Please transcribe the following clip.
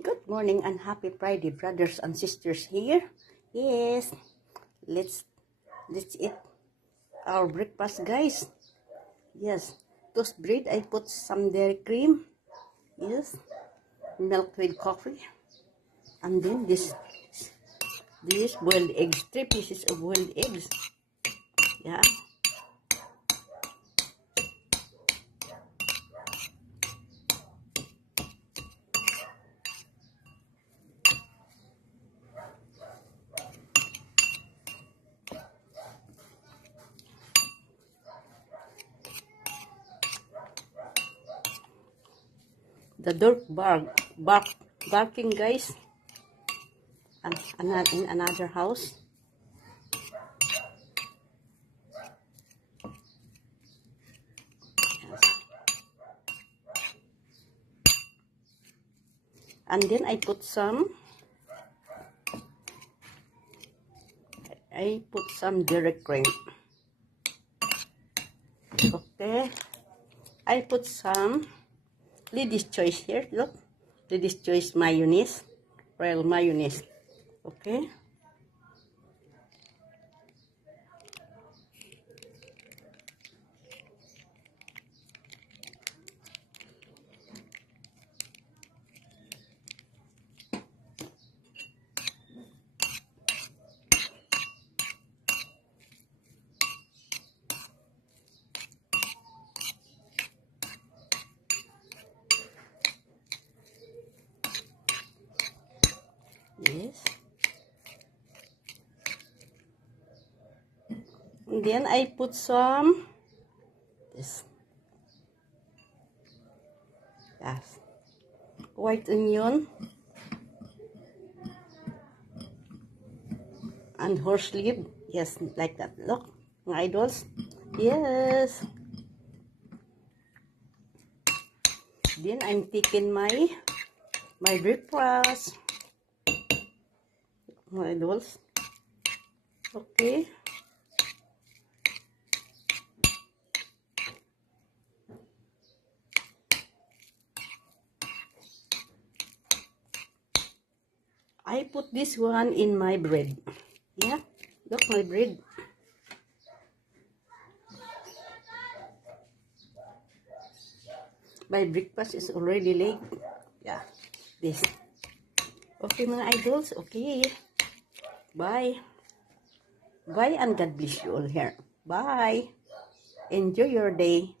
Good morning and happy Friday, brothers and sisters here. Yes, let's eat our breakfast, guys. Yes, toast bread. I put some dairy cream. Yes, milk with coffee, and then this boiled eggs. 3 pieces of boiled eggs. Yeah. The dog barking, guys. And in another house. And then I put some dairy cream. Okay. I put some Lady's Choice here. Look. Lady's Choice mayonnaise. Royal mayonnaise. Okay. Yes. And then I put some this. Yes. White onion and horse leaf. Yes, like that. Look, my idols. Yes. Then I'm taking my breakfast. My idols. Okay. I put this one in my bread. Yeah. Look, my bread. My breakfast is already late. Yeah. This. Okay, mga idols. Okay. Bye. Bye and God bless you all here. Bye. Enjoy your day.